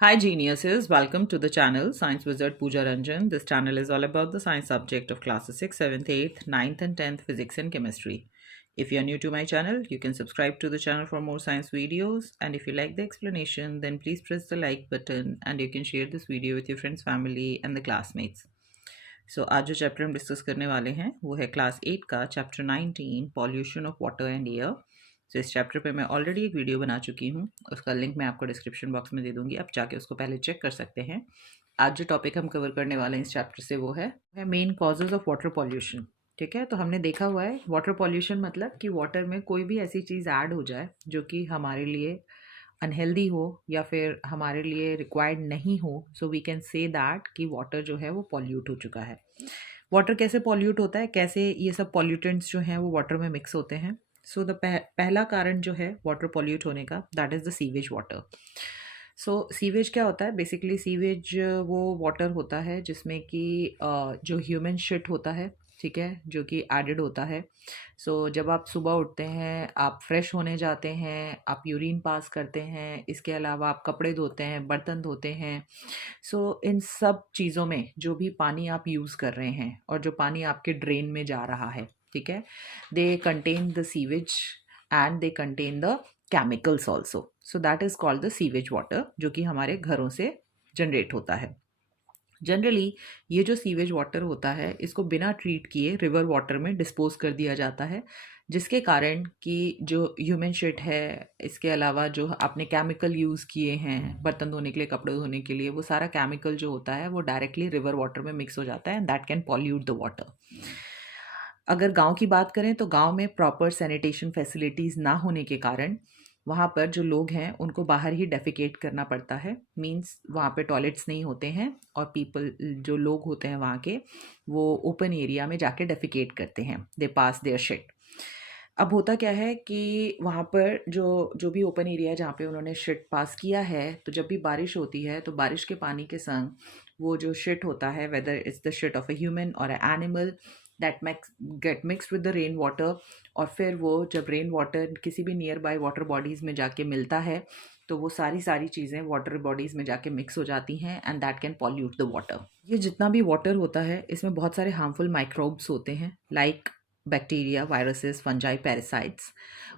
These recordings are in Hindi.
Hi geniuses, welcome to the channel Science Wizard Pooja Ranjan. This channel is all about the science subject of classes 6, 7th, 8th, 9th and 10th physics and chemistry. If you are new to my channel, you can subscribe to the channel for more science videos, and if you like the explanation then please press the like button and you can share this video with your friends, family and the classmates. So आज जो चैप्टर हम डिस्कस करने वाले हैं वो है क्लास 8 का chapter 19 pollution of water and air. तो इस चैप्टर पे मैं ऑलरेडी एक वीडियो बना चुकी हूँ, उसका लिंक मैं आपको डिस्क्रिप्शन बॉक्स में दे दूँगी, आप जाके उसको पहले चेक कर सकते हैं। आज जो टॉपिक हम कवर करने वाले हैं इस चैप्टर से वो है main causes of water pollution. ठीक है, तो हमने देखा हुआ है वाटर पॉल्यूशन मतलब कि वाटर में कोई भी ऐसी चीज़ ऐड हो जाए जो कि हमारे लिए अनहेल्दी हो या फिर हमारे लिए रिक्वायर्ड नहीं हो, so we can say that कि वाटर जो है वो पॉल्यूट हो चुका है। वाटर कैसे पॉल्यूट होता है, कैसे ये सब पॉल्यूटेंट्स जो हैं वो वाटर में मिक्स होते हैं। सो द पहला कारण जो है वाटर पॉल्यूट होने का that is the sewage water. So sewage क्या होता है, बेसिकली सीवेज वो वाटर होता है जिसमें कि जो ह्यूमन शिट होता है, ठीक है, जो कि एडेड होता है। सो जब आप सुबह उठते हैं, आप फ्रेश होने जाते हैं, आप यूरिन पास करते हैं, इसके अलावा आप कपड़े धोते हैं, बर्तन धोते हैं। सो इन सब चीज़ों में जो भी पानी आप यूज़ कर रहे हैं और जो पानी आपके ड्रेन में जा रहा है, ठीक है, they contain the sewage and they contain the chemicals also. So that is called the sewage water, जो कि हमारे घरों से जनरेट होता है। जनरली ये जो सीवेज वाटर होता है इसको बिना ट्रीट किए रिवर वाटर में डिस्पोज कर दिया जाता है, जिसके कारण कि जो ह्यूमन शिट है, इसके अलावा जो आपने केमिकल यूज़ किए हैं बर्तन धोने के लिए, कपड़े धोने के लिए, वो सारा केमिकल जो होता है वो डायरेक्टली रिवर वाटर में मिक्स हो जाता है and that can pollute the water. अगर गांव की बात करें तो गांव में प्रॉपर सैनिटेशन फैसिलिटीज़ ना होने के कारण वहाँ पर जो लोग हैं उनको बाहर ही डेफिकेट करना पड़ता है। मींस वहाँ पे टॉयलेट्स नहीं होते हैं और पीपल जो लोग होते हैं वहाँ के वो ओपन एरिया में जाके डेफिकेट करते हैं, दे पास देयर शिट। अब होता क्या है कि वहाँ पर जो जो भी ओपन एरिया है जहाँ पे उन्होंने शिट पास किया है, तो जब भी बारिश होती है तो बारिश के पानी के संग वो जो शिट होता है, whether it's the shit of a human और a animal, that get mixed with the rain water. और फिर वो जब रेन वाटर किसी भी नियर बाय वाटर बॉडीज़ में जाके मिलता है तो वो सारी सारी चीज़ें वाटर बॉडीज़ में जाके मिक्स हो जाती हैं and that can pollute the water. ये जितना भी वाटर होता है इसमें बहुत सारे हार्मफुल माइक्रोब्स होते हैं, like bacteria, viruses, fungi, parasites.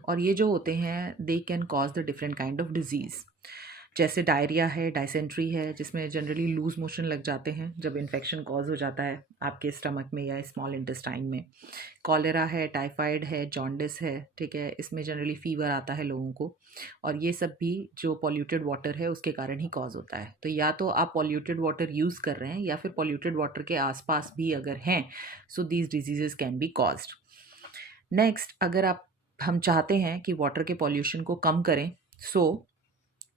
और ये जो होते हैं they can cause the different kind of disease, जैसे डायरिया है, डायसेंट्री है, जिसमें जनरली लूज मोशन लग जाते हैं जब इन्फेक्शन कॉज हो जाता है आपके स्टमक में या स्मॉल इंटेस्टाइन में। कॉलेरा है, टाइफाइड है, जॉन्डिस है, ठीक है, इसमें जनरली फीवर आता है लोगों को। और ये सब भी जो पॉल्यूटेड वाटर है उसके कारण ही कॉज होता है। तो या तो आप पॉल्यूटेड वाटर यूज़ कर रहे हैं या फिर पॉल्यूटेड वाटर के आसपास भी अगर हैं, so these diseases can be caused. Next, अगर आप हम चाहते हैं कि वाटर के पॉल्यूशन को कम करें, सो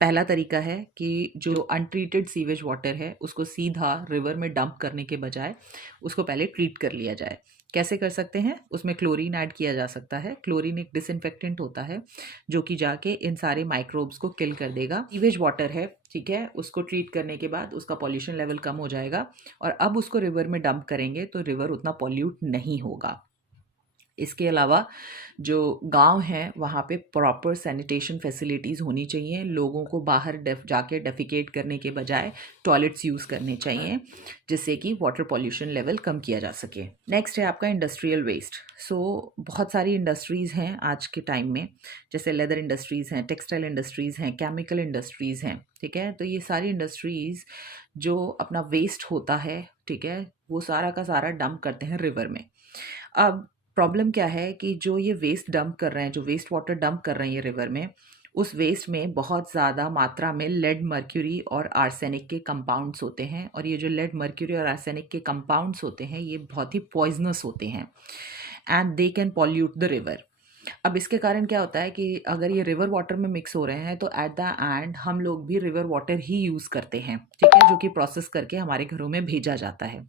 पहला तरीका है कि जो अनट्रीटेड सीवेज वाटर है उसको सीधा रिवर में डंप करने के बजाय उसको पहले ट्रीट कर लिया जाए। कैसे कर सकते हैं, उसमें क्लोरीन ऐड किया जा सकता है। क्लोरीन एक डिसइंफेक्टेंट होता है जो कि जाके इन सारे माइक्रोब्स को किल कर देगा। सीवेज वाटर है, ठीक है, उसको ट्रीट करने के बाद उसका पॉल्यूशन लेवल कम हो जाएगा और अब उसको रिवर में डंप करेंगे तो रिवर उतना पॉल्यूट नहीं होगा। इसके अलावा जो गांव हैं वहाँ पे प्रॉपर सैनिटेशन फैसिलिटीज़ होनी चाहिए। लोगों को बाहर जाके डेफिकेट करने के बजाय टॉयलेट्स यूज़ करने चाहिए, जिससे कि वाटर पॉल्यूशन लेवल कम किया जा सके। नेक्स्ट है आपका इंडस्ट्रियल वेस्ट। सो बहुत सारी इंडस्ट्रीज़ हैं आज के टाइम में, जैसे लेदर इंडस्ट्रीज़ हैं, टेक्सटाइल इंडस्ट्रीज़ हैं, केमिकल इंडस्ट्रीज़ हैं, ठीक है। तो ये सारी इंडस्ट्रीज़ जो अपना वेस्ट होता है, ठीक है, वो सारा का सारा डंप करते हैं रिवर में। अब प्रॉब्लम क्या है कि जो ये वेस्ट डंप कर रहे हैं, जो वेस्ट वाटर डंप कर रहे हैं ये रिवर में, उस वेस्ट में बहुत ज़्यादा मात्रा में लेड, मर्क्यूरी और आर्सेनिक के कंपाउंड्स होते हैं। और ये जो लेड, मर्क्यूरी और आर्सेनिक के कंपाउंड्स होते हैं ये बहुत ही पॉइजनस होते हैं and they can pollute the river. अब इसके कारण क्या होता है कि अगर ये रिवर वाटर में मिक्स हो रहे हैं तो एट द एंड हम लोग भी रिवर वाटर ही यूज़ करते हैं, ठीक है, जो कि प्रोसेस करके हमारे घरों में भेजा जाता है।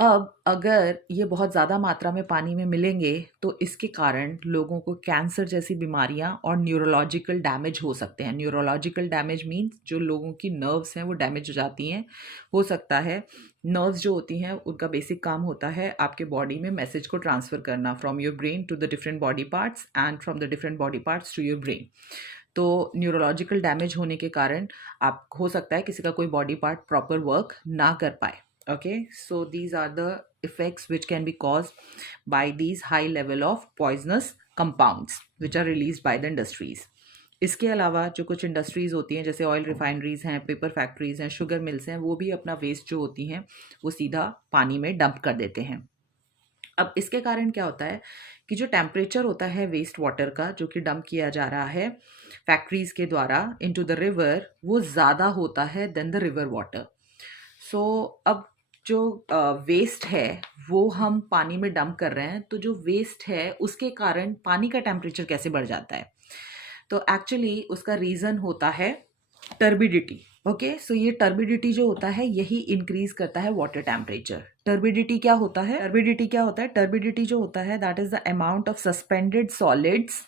अब अगर ये बहुत ज़्यादा मात्रा में पानी में मिलेंगे तो इसके कारण लोगों को कैंसर जैसी बीमारियां और न्यूरोलॉजिकल डैमेज हो सकते हैं। न्यूरोलॉजिकल डैमेज मीन्स जो लोगों की नर्व्स हैं वो डैमेज हो जाती हैं। हो सकता है नर्व्स जो होती हैं उनका बेसिक काम होता है आपके बॉडी में मैसेज को ट्रांसफ़र करना from your brain to the different body parts and from the different body parts to your brain. तो न्यूरोलॉजिकल डैमेज होने के कारण आप हो सकता है किसी का कोई बॉडी पार्ट प्रॉपर वर्क ना कर पाए. Okay, so these are the effects which can be caused by these high level of poisonous compounds which are released by the industries. इसके अलावा जो कुछ इंडस्ट्रीज़ होती हैं जैसे ऑयल रिफाइनरीज हैं, पेपर फैक्ट्रीज हैं, शुगर मिल्स हैं, वो भी अपना वेस्ट जो होती हैं वो सीधा पानी में डंप कर देते हैं. अब इसके कारण क्या होता है कि जो टेम्परेचर होता है वेस्ट वाटर का जो कि डंप किया जा रहा है फैक्ट्रीज के द्वारा इनटू द रिवर, वो ज़्यादा होता है देन द रिवर वाटर. सो अब जो वेस्ट है वो हम पानी में डंप कर रहे हैं, तो जो वेस्ट है उसके कारण पानी का टेम्परेचर कैसे बढ़ जाता है? तो एक्चुअली उसका रीज़न होता है टर्बिडिटी. ओके, सो ये टर्बिडिटी जो होता है यही इंक्रीज करता है वाटर टेम्परेचर. टर्बिडिटी क्या होता है? टर्बिडिटी जो होता है that is the amount of suspended solids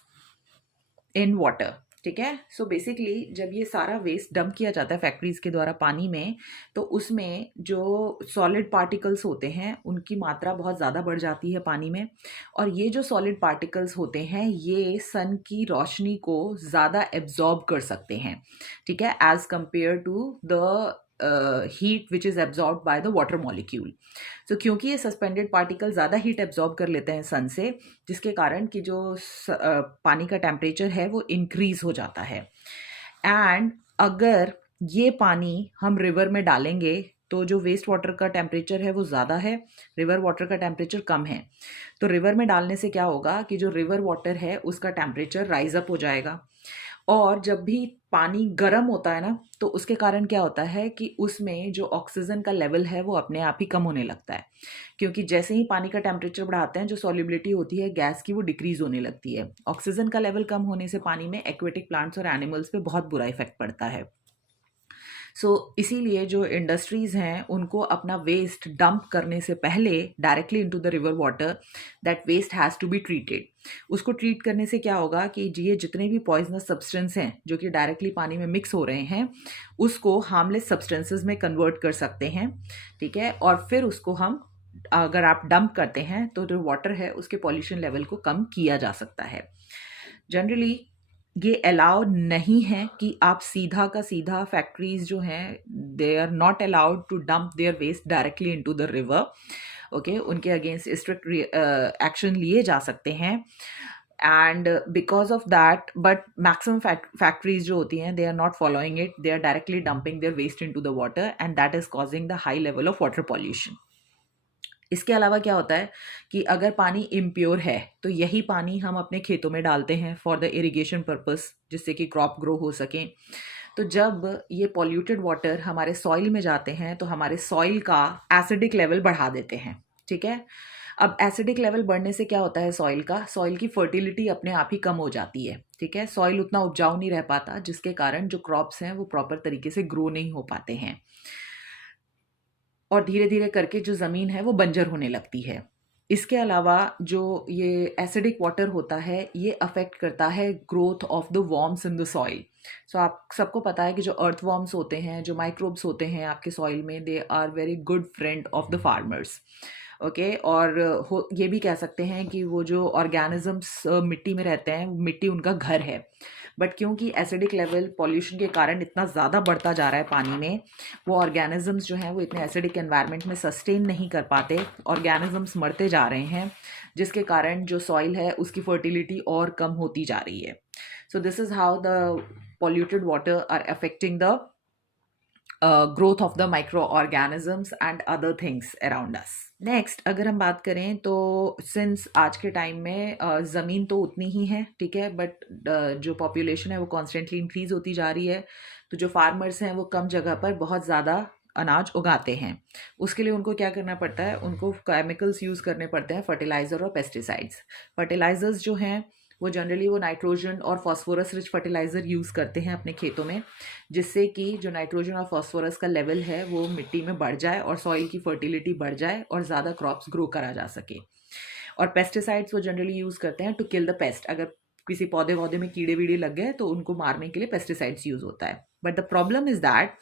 in water. ठीक है, सो बेसिकली जब ये सारा वेस्ट डंप किया जाता है फैक्ट्रीज के द्वारा पानी में, तो उसमें जो सॉलिड पार्टिकल्स होते हैं उनकी मात्रा बहुत ज़्यादा बढ़ जाती है पानी में. और ये जो सॉलिड पार्टिकल्स होते हैं ये सन की रोशनी को ज़्यादा एब्जॉर्ब कर सकते हैं. ठीक है, as compare to the heat which is absorb by the water molecule. So क्योंकि ये सस्पेंडेड पार्टिकल ज़्यादा हीट एब्जॉर्ब कर लेते हैं सन से, जिसके कारण कि जो पानी का टेम्परेचर है वो इंक्रीज हो जाता है. एंड अगर ये पानी हम रिवर में डालेंगे तो जो वेस्ट वाटर का टेम्परेचर है वो ज़्यादा है, रिवर वाटर का टेम्परेचर कम है. तो रिवर में डालने से क्या होगा कि जो रिवर वाटर है उसका टेम्परेचर राइज अप हो जाएगा. और जब भी पानी गर्म होता है ना, तो उसके कारण क्या होता है कि उसमें जो ऑक्सीजन का लेवल है वो अपने आप ही कम होने लगता है. क्योंकि जैसे ही पानी का टेम्परेचर बढ़ाते हैं जो सॉल्युबिलिटी होती है गैस की वो डिक्रीज होने लगती है. ऑक्सीजन का लेवल कम होने से पानी में एक्वेटिक प्लांट्स और एनिमल्स पे बहुत बुरा इफेक्ट पड़ता है. सो इसीलिए जो इंडस्ट्रीज़ हैं उनको अपना वेस्ट डंप करने से पहले directly into the river water, that waste has to be treated. उसको ट्रीट करने से क्या होगा कि ये जितने भी पॉइजनस सब्सटेंस हैं जो कि डायरेक्टली पानी में मिक्स हो रहे हैं उसको हार्मलेस सब्सटेंसेस में कन्वर्ट कर सकते हैं. ठीक है, और फिर उसको हम अगर आप डंप करते हैं तो जो वाटर है उसके पॉल्यूशन लेवल को कम किया जा सकता है. जनरली ये अलाउ नहीं है कि आप सीधा का सीधा फैक्ट्रीज जो हैं they are not allowed to dump their waste directly into the river. Okay, उनके अगेंस्ट स्ट्रिक्ट एक्शन लिए जा सकते हैं. And because of that but maximum factories जो होती हैं they are not following it, they are directly dumping their waste into the water and that is causing the high level of water pollution. इसके अलावा क्या होता है कि अगर पानी इम्प्योर है तो यही पानी हम अपने खेतों में डालते हैं फॉर द इरिगेशन पर्पस, जिससे कि क्रॉप ग्रो हो सके. तो जब ये पॉल्यूटेड वाटर हमारे सॉइल में जाते हैं तो हमारे सॉइल का एसिडिक लेवल बढ़ा देते हैं. ठीक है, अब एसिडिक लेवल बढ़ने से क्या होता है सॉइल की फर्टिलिटी अपने आप ही कम हो जाती है. ठीक है, सॉइल उतना उपजाऊ नहीं रह पाता, जिसके कारण जो क्रॉप्स हैं वो प्रॉपर तरीके से ग्रो नहीं हो पाते हैं और धीरे धीरे करके जो ज़मीन है वो बंजर होने लगती है. इसके अलावा जो ये एसिडिक वाटर होता है ये अफेक्ट करता है growth of the worms in the soil. So आप सबको पता है कि जो अर्थ वॉर्म्स होते हैं, जो माइक्रोब्स होते हैं आपके सॉइल में, they are very good friend of the farmers. Okay, और ये भी कह सकते हैं कि वो जो ऑर्गेनिजम्स मिट्टी में रहते हैं मिट्टी उनका घर है. बट क्योंकि एसिडिक लेवल पॉल्यूशन के कारण इतना ज़्यादा बढ़ता जा रहा है पानी में, वो ऑर्गेनिजम्स जो हैं वो इतने एसिडिक एनवायरनमेंट में सस्टेन नहीं कर पाते, ऑर्गेनिजम्स मरते जा रहे हैं, जिसके कारण जो सॉइल है उसकी फर्टिलिटी और कम होती जा रही है. So this is how the polluted water are affecting the growth of the microorganisms and other things around us. Next अगर हम बात करें तो सिंस आज के टाइम में ज़मीन तो उतनी ही है, ठीक है, बट जो पॉपुलेशन है वो कॉन्स्टेंटली इंक्रीज होती जा रही है. तो जो फार्मर्स हैं वो कम जगह पर बहुत ज़्यादा अनाज उगाते हैं. उसके लिए उनको क्या करना पड़ता है, उनको केमिकल्स यूज़ करने पड़ते हैं, फर्टिलाइज़र और पेस्टिसाइड्स. फर्टिलाइज़र्स जो हैं वो जनरली वो नाइट्रोजन और फॉस्फोरस रिच फर्टिलाइज़र यूज़ करते हैं अपने खेतों में, जिससे कि जो नाइट्रोजन और फॉस्फोरस का लेवल है वो मिट्टी में बढ़ जाए और सॉइल की फर्टिलिटी बढ़ जाए और ज़्यादा क्रॉप्स ग्रो करा जा सके. और पेस्टिसाइड्स वो जनरली यूज़ करते हैं टू किल द पेस्ट. अगर किसी पौधे वौधे में कीड़े वीड़े लग गए तो उनको मारने के लिए पेस्टिसाइड्स यूज़ होता है. But the problem is that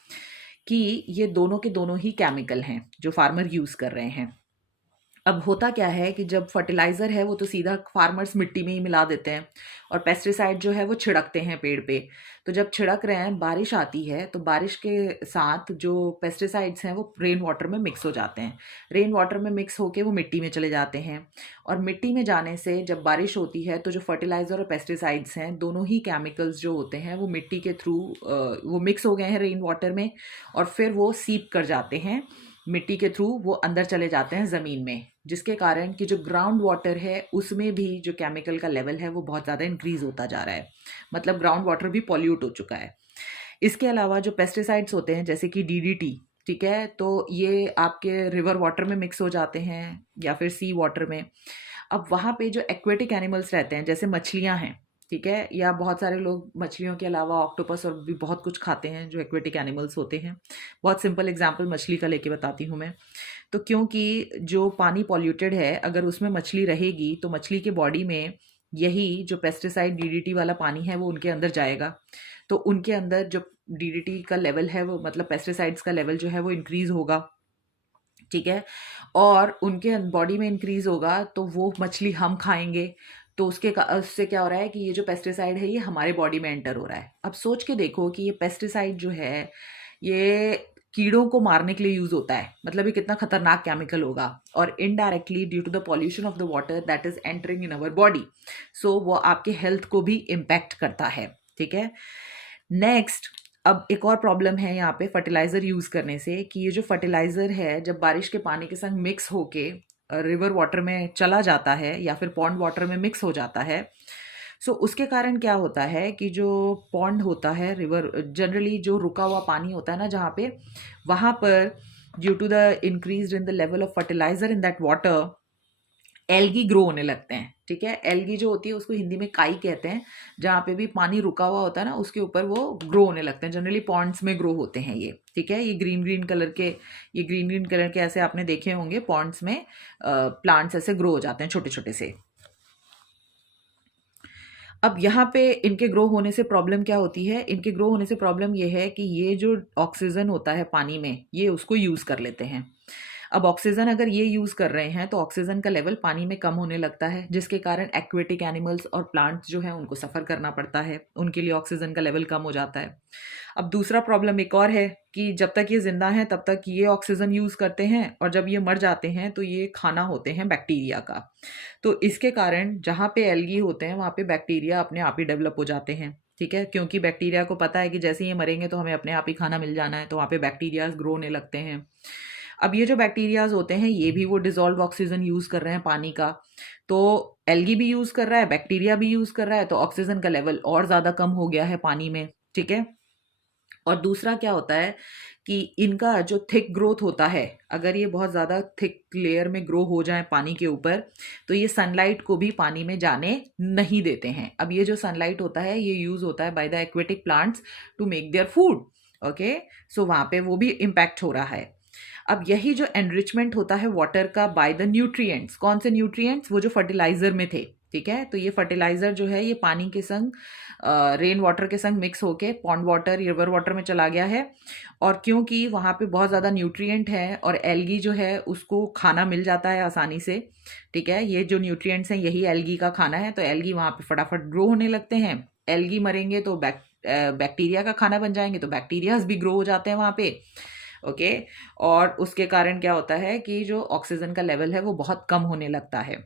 कि ये दोनों के दोनों ही केमिकल हैं जो फार्मर यूज़ कर रहे हैं. अब होता क्या है कि जब फर्टिलाइज़र है वो तो सीधा फार्मर्स मिट्टी में ही मिला देते हैं और पेस्टिसाइड जो है वो छिड़कते हैं पेड़ पे। तो जब छिड़क रहे हैं, बारिश आती है, तो बारिश के साथ जो पेस्टिसाइड्स हैं वो रेन वाटर में मिक्स हो जाते हैं। रेन वाटर में मिक्स होके वो मिट्टी में चले जाते हैं और मिट्टी में जाने से जब बारिश होती है तो जो फर्टिलाइज़र और पेस्टिसाइड्स हैं दोनों ही केमिकल्स जो होते हैं वो मिट्टी के थ्रू वो मिक्स हो गए हैं रेन वाटर में और फिर वो सीप कर जाते हैं मिट्टी के थ्रू, वो अंदर चले जाते हैं ज़मीन में, जिसके कारण कि जो ग्राउंड वाटर है उसमें भी जो केमिकल का लेवल है वो बहुत ज़्यादा इंक्रीज होता जा रहा है। मतलब ग्राउंड वाटर भी पॉल्यूट हो चुका है। इसके अलावा जो पेस्टिसाइड्स होते हैं जैसे कि डीडीटी, ठीक है, तो ये आपके रिवर वाटर में मिक्स हो जाते हैं या फिर सी वाटर में। अब वहाँ पे जो एक्वेटिक एनिमल्स रहते हैं जैसे मछलियाँ हैं, ठीक है, या बहुत सारे लोग मछलियों के अलावा ऑक्टोपस और भी बहुत कुछ खाते हैं जो एक्वेटिक एनिमल्स होते हैं। बहुत सिंपल एग्जांपल मछली का लेके बताती हूँ मैं। तो क्योंकि जो पानी पॉल्यूटेड है, अगर उसमें मछली रहेगी तो मछली के बॉडी में यही जो पेस्टिसाइड डीडीटी वाला पानी है वो उनके अंदर जाएगा। तो उनके अंदर जो डीडीटी का लेवल है वो मतलब पेस्टिसाइड्स का लेवल जो है वो इंक्रीज होगा, ठीक है, और उनके बॉडी में इंक्रीज होगा तो वो मछली हम खाएंगे। तो उससे क्या हो रहा है कि ये जो पेस्टिसाइड है ये हमारे बॉडी में एंटर हो रहा है। अब सोच के देखो कि ये पेस्टिसाइड जो है ये कीड़ों को मारने के लिए यूज होता है, मतलब ये कितना खतरनाक केमिकल होगा, और indirectly due to the pollution of the water that is entering in our body, so वो आपके हेल्थ को भी इम्पैक्ट करता है, ठीक है। नेक्स्ट, अब एक और प्रॉब्लम है यहाँ पे फर्टिलाइजर यूज करने से कि ये जो फर्टिलाइजर है जब बारिश के पानी के संग मिक्स होके रिवर वाटर में चला जाता है या फिर पॉन्ड वाटर में मिक्स हो जाता है, सो उसके कारण क्या होता है कि जो पॉन्ड होता है, रिवर जनरली जो रुका हुआ पानी होता है ना जहाँ पे, वहाँ पर due to the increase in the level of fertiliser in that water algae grow होने लगते हैं, ठीक है। एल्गी जो होती है उसको हिंदी में काई कहते हैं। जहाँ पे भी पानी रुका हुआ होता है ना उसके ऊपर वो ग्रो होने लगते हैं। जनरली पॉन्ड्स में ग्रो होते हैं ये, ठीक है। ये ग्रीन ग्रीन कलर के ऐसे आपने देखे होंगे पॉन्ड्स में प्लांट्स ऐसे ग्रो हो जाते हैं छोटे छोटे से। अब यहाँ पे इनके ग्रो होने से प्रॉब्लम क्या होती है, इनके ग्रो होने से प्रॉब्लम ये है कि ये जो ऑक्सीजन होता है पानी में ये उसको यूज़ कर लेते हैं। अब ऑक्सीजन अगर ये यूज़ कर रहे हैं तो ऑक्सीजन का लेवल पानी में कम होने लगता है, जिसके कारण एक्वेटिक एनिमल्स और प्लांट्स जो हैं उनको सफ़र करना पड़ता है, उनके लिए ऑक्सीजन का लेवल कम हो जाता है। अब दूसरा प्रॉब्लम एक और है कि जब तक ये ज़िंदा हैं तब तक ये ऑक्सीजन यूज़ करते हैं और जब ये मर जाते हैं तो ये खाना होते हैं बैक्टीरिया का। तो इसके कारण जहाँ पे एल्गी होते हैं वहाँ पे बैक्टीरिया अपने आप ही डेवलप हो जाते हैं, ठीक है, क्योंकि बैक्टीरिया को पता है कि जैसे ही ये मरेंगे तो हमें अपने आप ही खाना मिल जाना है, तो वहाँ पे बैक्टीरियाज ग्रो होने लगते हैं। अब ये जो बैक्टीरियाज होते हैं ये भी वो डिजॉल्व ऑक्सीजन यूज़ कर रहे हैं पानी का, तो एल्गी भी यूज़ कर रहा है, बैक्टीरिया भी यूज़ कर रहा है, तो ऑक्सीजन का लेवल और ज़्यादा कम हो गया है पानी में, ठीक है। और दूसरा क्या होता है कि इनका जो थिक ग्रोथ होता है, अगर ये बहुत ज़्यादा थिक लेयर में ग्रो हो जाए पानी के ऊपर तो ये सनलाइट को भी पानी में जाने नहीं देते हैं। अब ये जो सनलाइट होता है ये यूज़ होता है by the aquatic plants to make their food, okay. So वहाँ पे वो भी इम्पैक्ट हो रहा है। अब यही जो एनरिचमेंट होता है वाटर का बाय द न्यूट्रिएंट्स, कौन से न्यूट्रिएंट्स, वो जो फर्टिलाइजर में थे, ठीक है। तो ये फर्टिलाइजर जो है ये पानी के संग रेन वाटर के संग मिक्स होके पॉन्ड वाटर रिवर वाटर में चला गया है, और क्योंकि वहाँ पे बहुत ज़्यादा न्यूट्रिएंट है और एल्गी जो है उसको खाना मिल जाता है आसानी से, ठीक है, ये जो न्यूट्रिएंट्स हैं यही एल्गी का खाना है, तो एल्गी वहाँ पे फटाफट ग्रो होने लगते हैं। एल्गी मरेंगे तो बैक्टीरिया का खाना बन जाएंगे, तो बैक्टीरियाज भी ग्रो हो जाते हैं वहाँ पे, ओके। और उसके कारण क्या होता है कि जो ऑक्सीजन का लेवल है वो बहुत कम होने लगता है,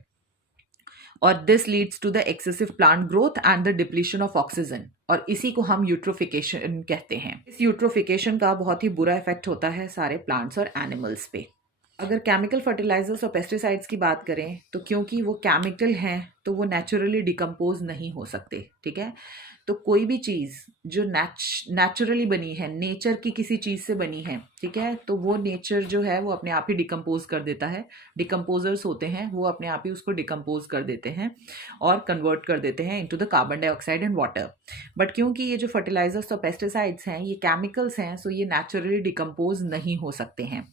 और this leads to the excessive plant growth and the depletion of oxygen, और इसी को हम यूट्रोफिकेशन कहते हैं। इस यूट्रोफिकेशन का बहुत ही बुरा इफेक्ट होता है सारे प्लांट्स और एनिमल्स पे। अगर केमिकल फर्टिलाइजर्स और पेस्टिसाइड्स की बात करें तो क्योंकि वो केमिकल हैं तो वो नेचुरली डिकम्पोज नहीं हो सकते, ठीक है। तो कोई भी चीज़ जो नेचुरली बनी है, नेचर की किसी चीज़ से बनी है, ठीक है, तो वो नेचर जो है वो अपने आप ही डिकम्पोज कर देता है। डिकम्पोजर्स होते हैं वो अपने आप ही उसको डिकम्पोज कर देते हैं और कन्वर्ट कर देते हैं into the carbon dioxide and water. But क्योंकि ये जो फर्टिलाइजर्स और पेस्टिसाइड्स हैं ये केमिकल्स हैं, सो ये नेचुरली डिकम्पोज नहीं हो सकते हैं,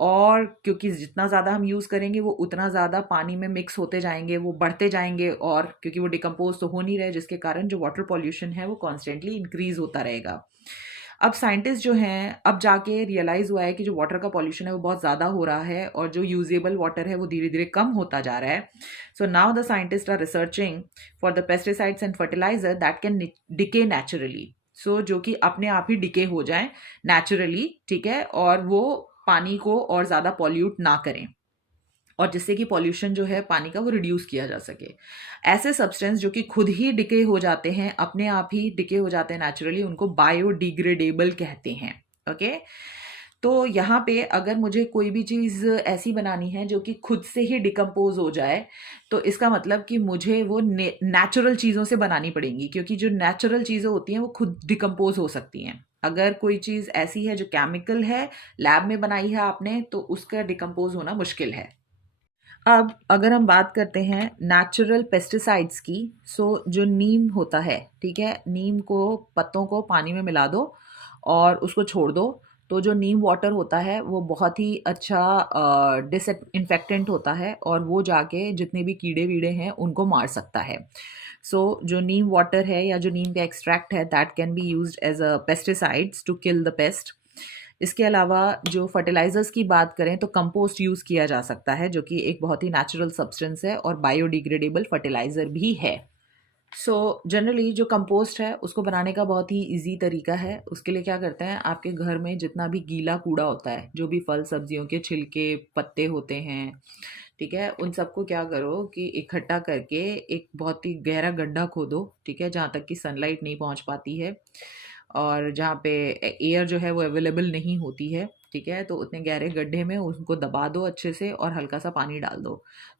और क्योंकि जितना ज़्यादा हम यूज़ करेंगे वो उतना ज़्यादा पानी में मिक्स होते जाएंगे, वो बढ़ते जाएंगे, और क्योंकि वो डिकम्पोज तो हो नहीं रहे जिसके कारण जो वाटर पॉल्यूशन है वो कॉन्स्टेंटली इंक्रीज होता रहेगा। अब साइंटिस्ट जो हैं अब जाके रियलाइज़ हुआ है कि जो वाटर का पॉल्यूशन है वो बहुत ज़्यादा हो रहा है और जो यूजेबल वाटर है वो धीरे धीरे कम होता जा रहा है. So now the scientist are researching for the pesticides and fertiliser that can decay naturally. So जो कि अपने आप ही डिके हो जाए नेचुरली, ठीक है, और वो पानी को और ज़्यादा पॉल्यूट ना करें और जिससे कि पॉल्यूशन जो है पानी का वो रिड्यूस किया जा सके. ऐसे सब्सटेंस जो कि खुद ही डिके हो जाते हैं, अपने आप ही डिके हो जाते हैं नेचुरली, उनको बायोडिग्रेडेबल कहते हैं. ओके. तो यहाँ पे अगर मुझे कोई भी चीज़ ऐसी बनानी है जो कि खुद से ही डिकम्पोज हो जाए, तो इसका मतलब कि मुझे वो नेचुरल चीज़ों से बनानी पड़ेंगी, क्योंकि जो नेचुरल चीज़ें होती हैं वो खुद डिकम्पोज हो सकती हैं. अगर कोई चीज़ ऐसी है जो केमिकल है, लैब में बनाई है आपने, तो उसका डिकम्पोज होना मुश्किल है. अब अगर हम बात करते हैं नेचुरल पेस्टिसाइड्स की, सो जो नीम होता है, ठीक है, नीम को पत्तों को पानी में मिला दो और उसको छोड़ दो, तो जो नीम वाटर होता है वो बहुत ही अच्छा डिसइंफेक्टेंट होता है और वो जाके जितने भी कीड़े वीड़े हैं उनको मार सकता है. सो जो नीम वाटर है या जो नीम का एक्सट्रैक्ट है, that can be used as a pesticides to kill the pest. इसके अलावा जो फर्टिलाइज़र्स की बात करें तो कंपोस्ट यूज़ किया जा सकता है, जो कि एक बहुत ही नेचुरल सब्सटेंस है और बायोडिग्रेडेबल फर्टिलाइज़र भी है. सो जनरली जो कंपोस्ट है उसको बनाने का बहुत ही इजी तरीका है. उसके लिए क्या करते हैं, आपके घर में जितना भी गीला कूड़ा होता है, जो भी फल सब्जियों के छिलके पत्ते होते हैं, ठीक है, उन सबको क्या करो कि इकट्ठा करके एक बहुत ही गहरा गड्ढा खोदो, ठीक है, जहाँ तक कि सनलाइट नहीं पहुँच पाती है और जहाँ पे एयर जो है वो अवेलेबल नहीं होती है, ठीक है, तो उतने गहरे गड्ढे में उनको दबा दो अच्छे से और हल्का सा पानी डाल दो.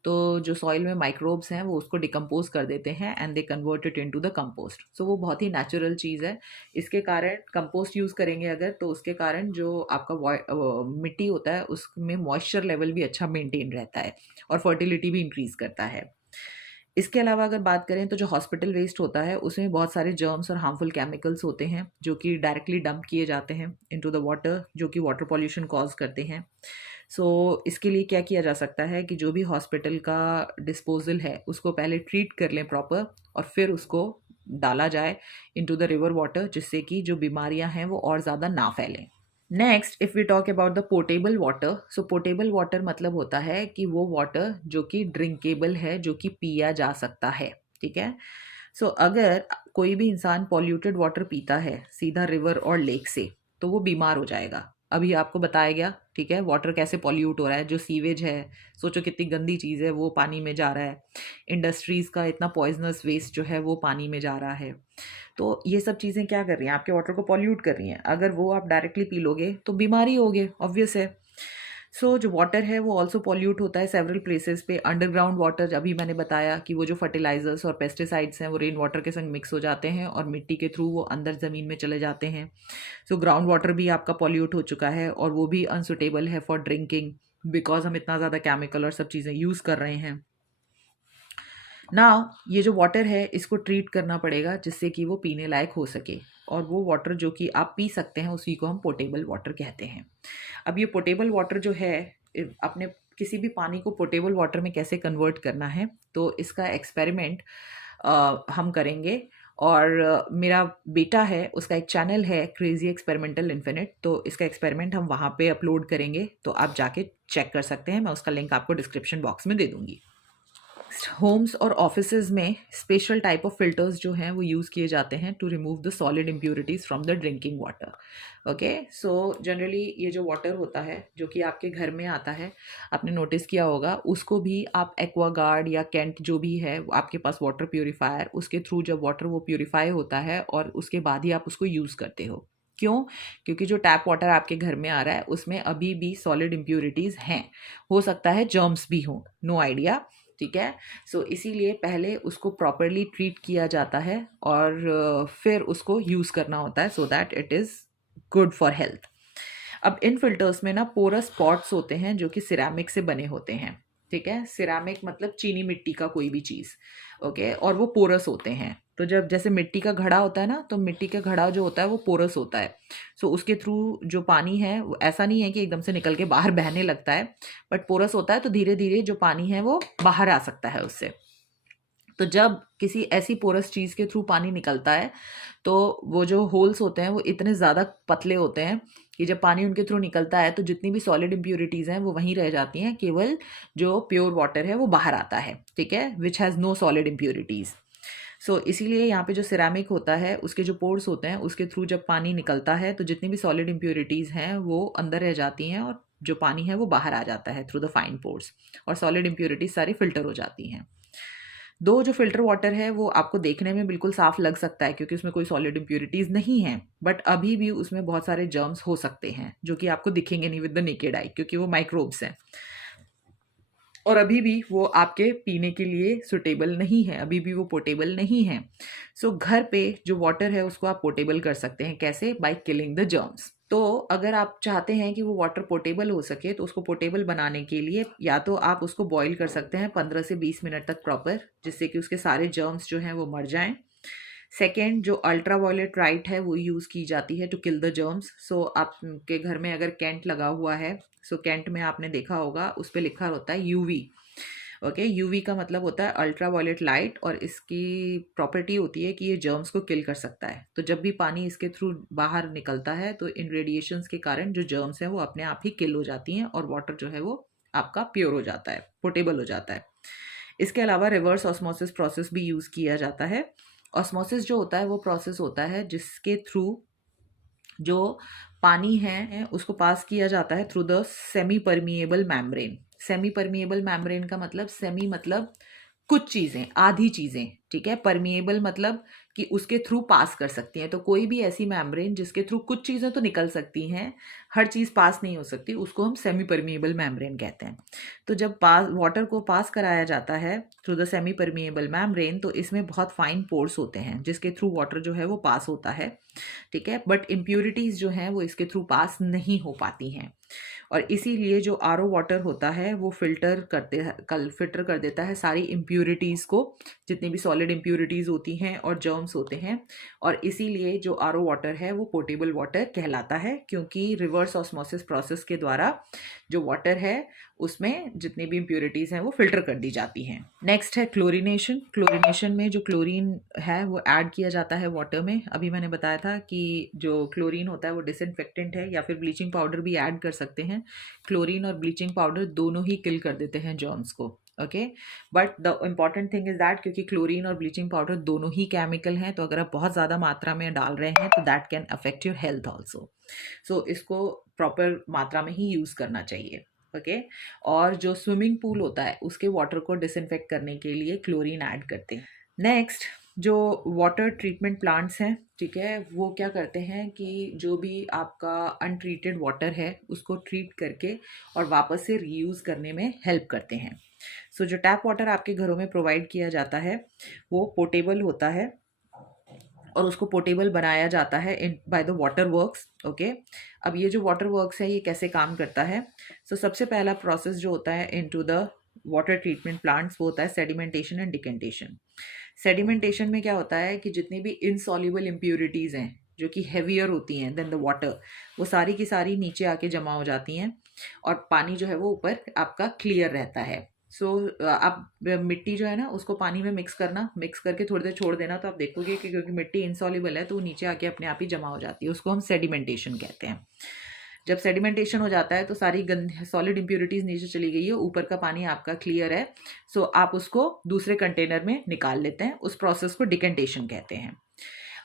तो जो सॉइल में माइक्रोब्स हैं वो उसको डिकम्पोज कर देते हैं and they convert it into the compost. So वो बहुत ही नेचुरल चीज़ है. इसके कारण कंपोस्ट यूज़ करेंगे अगर, तो उसके कारण जो आपका मिट्टी होता है उसमें मॉइस्चर लेवल भी अच्छा मेंटेन रहता है और फर्टिलिटी भी इंक्रीज़ करता है. इसके अलावा अगर बात करें तो जो हॉस्पिटल वेस्ट होता है उसमें बहुत सारे जर्म्स और हार्मफुल केमिकल्स होते हैं जो कि डायरेक्टली डंप किए जाते हैं इनटू द वाटर, जो कि वाटर पॉल्यूशन कॉज करते हैं. इसके लिए क्या किया जा सकता है कि जो भी हॉस्पिटल का डिस्पोजल है उसको पहले ट्रीट कर लें प्रॉपर और फिर उसको डाला जाए इनटू द रिवर वाटर, जिससे कि जो बीमारियां हैं वो और ज़्यादा ना फैलें. Next if we talk about the portable water, so portable water मतलब होता है कि वो वाटर जो कि ड्रिंकेबल है, जो कि पिया जा सकता है, ठीक है. अगर कोई भी इंसान पॉल्यूटेड वाटर पीता है सीधा रिवर और लेक से, तो वो बीमार हो जाएगा. अभी आपको बताया गया, ठीक है, वाटर कैसे पॉल्यूट हो रहा है. जो सीवेज है, सोचो कितनी गंदी चीज़ है, वो पानी में जा रहा है. इंडस्ट्रीज़ का इतना पॉइजनस वेस्ट जो है वो पानी में जा रहा है. तो ये सब चीज़ें क्या कर रही हैं, आपके वाटर को पॉल्यूट कर रही हैं. अगर वो आप डायरेक्टली पी लोगे तो बीमारी होगे, ऑब्वियस है. जो वाटर है वो ऑल्सो पॉल्यूट होता है सेवरल प्लेसेस पे. अंडरग्राउंड वाटर, अभी मैंने बताया कि वो जो फर्टिलाइजर्स और पेस्टिसाइड्स हैं वो रेन वाटर के संग मिक्स हो जाते हैं और मिट्टी के थ्रू वो अंदर ज़मीन में चले जाते हैं. ग्राउंड वाटर भी आपका पॉल्यूट हो चुका है और वो भी अनसुटेबल है फॉर ड्रिंकिंग, बिकॉज हम इतना ज़्यादा केमिकल और सब चीज़ें यूज़ कर रहे हैं ना. ये जो वाटर है इसको ट्रीट करना पड़ेगा जिससे कि वो पीने लायक हो सके, और वो वाटर जो कि आप पी सकते हैं उसी को हम पोर्टेबल वाटर कहते हैं. अब ये पोर्टेबल वाटर जो है, अपने किसी भी पानी को पोर्टेबल वाटर में कैसे कन्वर्ट करना है, तो इसका एक्सपेरिमेंट हम करेंगे. और मेरा बेटा है, उसका एक चैनल है क्रेजी एक्सपेरिमेंटल इन्फिनिट, तो इसका एक्सपेरिमेंट हम वहाँ पे अपलोड करेंगे, तो आप जाके चेक कर सकते हैं. मैं उसका लिंक आपको डिस्क्रिप्शन बॉक्स में दे दूँगी. होम्स और ऑफिसेज में स्पेशल टाइप ऑफ फिल्टर्स जो हैं वो यूज़ किए जाते हैं to remove the solid impurities from the drinking water. Okay. Generally ये जो वाटर होता है जो कि आपके घर में आता है, आपने नोटिस किया होगा, उसको भी आप एक्वागार्ड या कैंट जो भी है आपके पास वाटर प्योरीफायर, उसके थ्रू जब वाटर वो प्योरीफाई होता है और उसके बाद ही आप उसको यूज़ करते हो. क्यों? क्योंकि जो टैप वाटर आपके घर में आ रहा है उसमें अभी भी सॉलिड इम्प्योरिटीज़ हैं. हो सकता है जर्म्स भी हों, नो आइडिया, ठीक है. इसीलिए पहले उसको प्रॉपरली ट्रीट किया जाता है और फिर उसको यूज़ करना होता है, so that it is good for health. अब इन फिल्टर्स में ना पोरस पॉट्स होते हैं जो कि सिरेमिक से बने होते हैं, ठीक है. सिरेमिक मतलब चीनी मिट्टी का कोई भी चीज़, ओके, और वो पोरस होते हैं. तो जब जैसे मिट्टी का घड़ा होता है ना, तो मिट्टी का घड़ा जो होता है वो पोरस होता है. उसके थ्रू जो पानी है वो ऐसा नहीं है कि एकदम से निकल के बाहर बहने लगता है, बट पोरस होता है, तो धीरे धीरे जो पानी है वो बाहर आ सकता है उससे. तो जब किसी ऐसी पोरस चीज़ के थ्रू पानी निकलता है तो वो जो होल्स होते हैं वो इतने ज़्यादा पतले होते हैं कि जब पानी उनके थ्रू निकलता है तो जितनी भी सॉलिड इम्प्यूरिटीज़ हैं वो वहीं रह जाती हैं, केवल जो प्योर वाटर है वो बाहर आता है, ठीक है, which has no solid impurities. So इसीलिए यहाँ पे जो सिरेमिक होता है उसके जो पोर्स होते हैं उसके थ्रू जब पानी निकलता है तो जितनी भी सॉलिड इम्प्यूरिटीज़ हैं वो अंदर रह जाती हैं और जो पानी है वो बाहर आ जाता है थ्रू द फाइन पोर्स, और सॉलिड इम्प्यूरिटीज सारी फिल्टर हो जाती हैं। दो जो फिल्टर वाटर है वो आपको देखने में बिल्कुल साफ लग सकता है क्योंकि उसमें कोई सॉलिड इम्प्यूरिटीज नहीं है, बट अभी भी उसमें बहुत सारे जर्म्स हो सकते हैं जो कि आपको दिखेंगे नहीं विद द नेकेड आई क्योंकि वो माइक्रोब्स हैं, और अभी भी वो आपके पीने के लिए सुटेबल नहीं है, अभी भी वो पोर्टेबल नहीं है। सो घर पे जो वाटर है उसको आप पोर्टेबल कर सकते हैं, कैसे? By killing the germs. तो अगर आप चाहते हैं कि वो वाटर पोर्टेबल हो सके तो उसको पोर्टेबल बनाने के लिए या तो आप उसको बॉईल कर सकते हैं 15 से 20 मिनट तक प्रॉपर, जिससे कि उसके सारे जर्म्स जो हैं वो मर जाएं। सेकेंड, जो अल्ट्रा वायलेट लाइट है वो यूज़ की जाती है टू किल द जर्म्स। सो आपके घर में अगर कैंट लगा हुआ है, सो कैंट में आपने देखा होगा उस पर लिखा होता है यूवी। ओके, यूवी का मतलब होता है अल्ट्रा वायलेट लाइट, और इसकी प्रॉपर्टी होती है कि ये जर्म्स को किल कर सकता है। तो जब भी पानी इसके थ्रू बाहर निकलता है तो इन रेडिएशंस के कारण जो जर्म्स हैं वो अपने आप ही किल हो जाती हैं और वाटर जो है वो आपका प्योर हो जाता है, पोर्टेबल हो जाता है। इसके अलावा रिवर्स ऑस्मोसिस प्रोसेस भी यूज़ किया जाता है। ऑस्मोसिस जो होता है वो प्रोसेस होता है जिसके थ्रू जो पानी है उसको पास किया जाता है through the semi permeable membrane. Semi permeable membrane का मतलब, सेमी मतलब कुछ चीज़ें, आधी चीज़ें, ठीक है, परमिएबल मतलब कि उसके थ्रू पास कर सकती हैं। तो कोई भी ऐसी मैम्ब्रेन जिसके थ्रू कुछ चीज़ें तो निकल सकती हैं, हर चीज़ पास नहीं हो सकती, उसको हम सेमी परमिएबल मैम्ब्रेन कहते हैं। तो जब पास वाटर को पास कराया जाता है through the semi permeable membrane तो इसमें बहुत फाइन पोर्स होते हैं जिसके थ्रू वाटर जो है वो पास होता है, ठीक है, बट इम्प्यूरिटीज़ जो हैं वो इसके थ्रू पास नहीं हो पाती हैं। और इसीलिए जो आरओ वाटर होता है वो फिल्टर कर देता है सारी इम्प्यूरिटीज़ को, जितनी भी सॉलिड इम्प्यूरिटीज़ होती हैं और जर्म्स होते हैं, और इसीलिए जो आरओ वाटर है वो पोर्टेबल वाटर कहलाता है क्योंकि रिवर्स ऑस्मोसिस प्रोसेस के द्वारा जो वाटर है उसमें जितनी भी इम्प्यूरिटीज़ हैं वो फिल्टर कर दी जाती हैं। नेक्स्ट है क्लोरीनेशन। क्लोरीनेशन में जो क्लोरीन है वो ऐड किया जाता है वाटर में। अभी मैंने बताया था कि जो क्लोरीन होता है वो डिसइंफेक्टेंट है, या फिर ब्लीचिंग पाउडर भी ऐड कर सकते हैं। क्लोरीन और ब्लीचिंग पाउडर दोनों ही किल कर देते हैं जर्म्स को, okay, but the important thing is that क्योंकि क्लोरीन और ब्लीचिंग पाउडर दोनों ही केमिकल हैं, तो अगर आप बहुत ज़्यादा मात्रा में डाल रहे हैं तो that can affect your health also. So इसको प्रॉपर मात्रा में ही यूज़ करना चाहिए, ओके। और जो स्विमिंग पूल होता है उसके वाटर को डिसइंफेक्ट करने के लिए क्लोरीन ऐड करते हैं। नेक्स्ट, जो वाटर ट्रीटमेंट प्लांट्स हैं, ठीक है, वो क्या करते हैं कि जो भी आपका अनट्रीटेड वाटर है उसको ट्रीट करके और वापस से रीयूज़ करने में हेल्प करते हैं। सो जो टैप वाटर आपके घरों में प्रोवाइड किया जाता है वो पोर्टेबल होता है और उसको पोर्टेबल बनाया जाता है in by the water works, okay. अब ये जो वाटर वर्क्स है ये कैसे काम करता है? सो सबसे पहला प्रोसेस जो होता है into the water treatment plants वो होता है सेडिमेंटेशन एंड डिकेंटेशन। सेडिमेंटेशन में क्या होता है कि जितनी भी इनसॉल्युबल इम्प्यूरिटीज़ हैं जो कि हैवियर होती हैं देन द वाटर, वो सारी की सारी नीचे आके जमा हो जाती हैं और पानी जो है वो ऊपर आपका क्लियर रहता है। सो आप मिट्टी जो है ना उसको पानी में मिक्स करके थोड़ी देर छोड़ देना, तो आप देखोगे कि क्योंकि मिट्टी इनसॉल्युबल है तो वो नीचे आके अपने आप ही जमा हो जाती है, उसको हम सेडिमेंटेशन कहते हैं। जब सेडिमेंटेशन हो जाता है तो सारी गंद सॉलिड इम्प्यूरिटीज़ नीचे चली गई है, ऊपर का पानी आपका क्लियर है, सो आप उसको दूसरे कंटेनर में निकाल लेते हैं। उस प्रोसेस को डिकेंटेशन कहते हैं।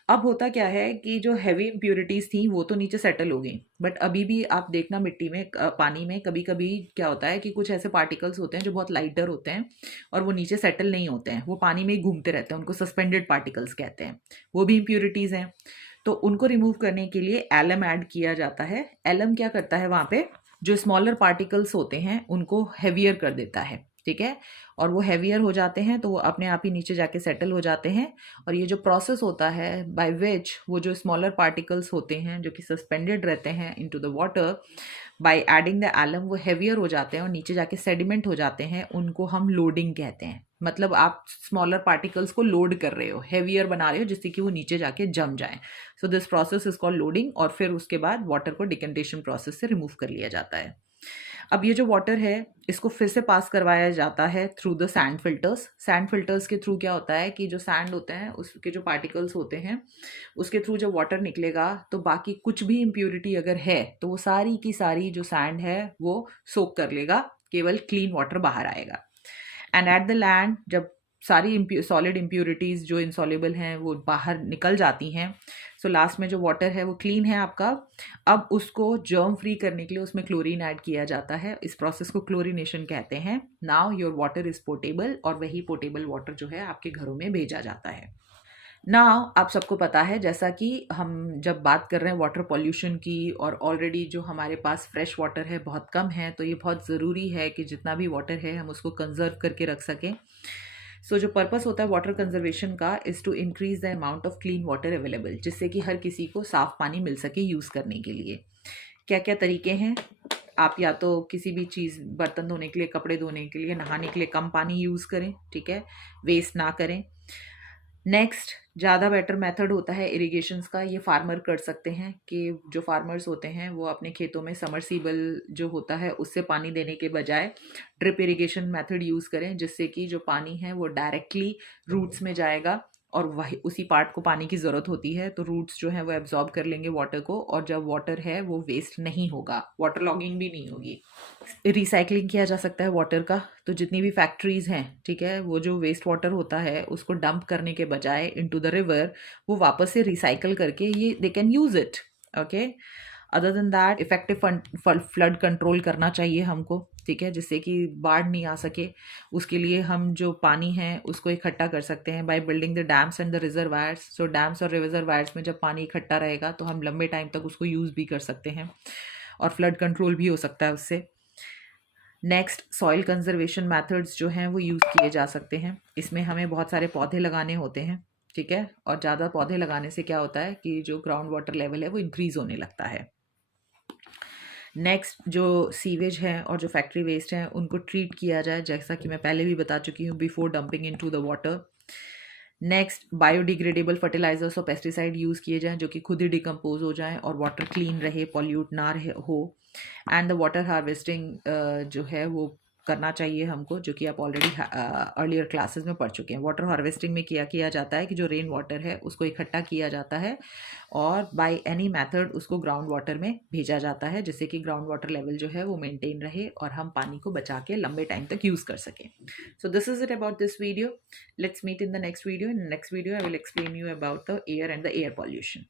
अब होता क्या है कि जो हैवी इम्प्यूरिटीज़ थी वो तो नीचे सेटल हो गई, बट अभी भी आप देखना मिट्टी में पानी में कभी कभी क्या होता है कि कुछ ऐसे पार्टिकल्स होते हैं जो बहुत लाइटर होते हैं और वो नीचे सेटल नहीं होते हैं, वो पानी में ही घूमते रहते हैं, उनको सस्पेंडेड पार्टिकल्स कहते हैं, वो भी इम्प्यूरिटीज़ हैं। तो उनको रिमूव करने के लिए एलम ऐड किया जाता है। एलम क्या करता है, वहाँ पे जो स्मॉलर पार्टिकल्स होते हैं उनको हैवियर कर देता है, ठीक है, और वो हैवियर हो जाते हैं तो वो अपने आप ही नीचे जाके सेटल हो जाते हैं। और ये जो प्रोसेस होता है बाय विच वो जो स्मॉलर पार्टिकल्स होते हैं जो कि सस्पेंडेड रहते हैं into the water, by adding the alum वो हैवियर हो जाते हैं और नीचे जाके सेडिमेंट हो जाते हैं, उनको हम लोडिंग कहते हैं। मतलब आप स्मॉलर पार्टिकल्स को लोड कर रहे हो, हैवियर बना रहे हो जिससे कि वो नीचे जाके जम जाए। So this process is called loading, और फिर उसके बाद वाटर को डिकेंटेशन प्रोसेस से रिमूव कर लिया जाता है। अब ये जो वाटर है इसको फिर से पास करवाया जाता है through the sand filters. Sand filters के थ्रू क्या होता है कि जो सैंड होते हैं उसके जो पार्टिकल्स होते हैं उसके थ्रू जब वाटर निकलेगा तो बाकी कुछ भी इम्प्योरिटी अगर है तो वो सारी की सारी जो सैंड है वो सोक कर लेगा, केवल क्लीन वाटर बाहर आएगा। एंड एट द लैंड जब सारी सॉलिड इम्प्योरिटीज़ जो इंसॉल्युबल हैं वो बाहर निकल जाती हैं, सो लास्ट में जो वाटर है वो क्लीन है आपका। अब उसको जर्म फ्री करने के लिए उसमें क्लोरीन ऐड किया जाता है, इस प्रोसेस को क्लोरीनेशन कहते हैं। Now your water is portable और वही पोर्टेबल वाटर जो है आपके घरों में भेजा जाता है। नाउ आप सबको पता है, जैसा कि हम जब बात कर रहे हैं वाटर पॉल्यूशन की और ऑलरेडी जो हमारे पास फ्रेश वाटर है बहुत कम है, तो ये बहुत ज़रूरी है कि जितना भी वाटर है हम उसको कंजर्व करके रख सकें। सो जो पर्पस होता है वाटर कंजर्वेशन का is to increase the amount of clean water available, जिससे कि हर किसी को साफ़ पानी मिल सके यूज़ करने के लिए। क्या क्या तरीके हैं? आप या तो किसी भी चीज़, बर्तन धोने के लिए, कपड़े धोने के लिए, नहाने के लिए कम पानी यूज़ करें, ठीक है, वेस्ट ना करें। नेक्स्ट, ज़्यादा बेटर मेथड होता है इरिगेशंस का, ये फार्मर कर सकते हैं कि जो फार्मर्स होते हैं वो अपने खेतों में समरसीबल जो होता है उससे पानी देने के बजाय ड्रिप इरिगेशन मेथड यूज़ करें, जिससे कि जो पानी है वो डायरेक्टली रूट्स में जाएगा और वही उसी पार्ट को पानी की ज़रूरत होती है, तो रूट्स जो हैं वो एब्जॉर्ब कर लेंगे वाटर को, और जब वाटर है वो वेस्ट नहीं होगा, वाटर लॉगिंग भी नहीं होगी। रिसाइकलिंग किया जा सकता है वाटर का, तो जितनी भी फैक्ट्रीज़ हैं, ठीक है, वो जो वेस्ट वाटर होता है उसको डंप करने के बजाय इनटू द रिवर वो वापस से रिसाइकल करके ये they can use it. Okay, other than that effective flood control करना चाहिए हमको, ठीक है, जिससे कि बाढ़ नहीं आ सके। उसके लिए हम जो पानी है उसको इकट्ठा कर सकते हैं by building the dams and the reservoirs. So dams और रिजर्वायर्स में जब पानी इकट्ठा रहेगा तो हम लंबे टाइम तक उसको यूज़ भी कर सकते हैं और फ्लड कंट्रोल भी हो सकता है उससे। नेक्स्ट, सॉइल कंजर्वेशन मेथड्स जो हैं वो यूज़ किए जा सकते हैं। इसमें हमें बहुत सारे पौधे लगाने होते हैं, ठीक है, और ज़्यादा पौधे लगाने से क्या होता है कि जो ग्राउंड वाटर लेवल है वो इंक्रीज़ होने लगता है। नेक्स्ट, जो सीवेज हैं और जो फैक्ट्री वेस्ट हैं उनको ट्रीट किया जाए, जैसा कि मैं पहले भी बता चुकी हूँ, before dumping into the water. Next, biodegradable fertilisers और पेस्टिसाइड यूज़ किए जाएँ जो कि खुद ही डिकम्पोज हो जाएँ और वाटर क्लीन रहे, पॉल्यूट ना रहे हो। एंड द वाटर हार्वेस्टिंग जो है वो करना चाहिए हमको, जो कि आप ऑलरेडी अर्लियर क्लासेस में पढ़ चुके हैं। वाटर हार्वेस्टिंग में किया किया जाता है कि जो रेन वाटर है उसको इकट्ठा किया जाता है और बाय एनी मेथड उसको ग्राउंड वाटर में भेजा जाता है, जिससे कि ग्राउंड वाटर लेवल जो है वो मेंटेन रहे और हम पानी को बचा के लंबे टाइम तक यूज़ कर सकें। So this is it about this video. Let's meet in the next video. In the next video I will explain you about the air and the air pollution.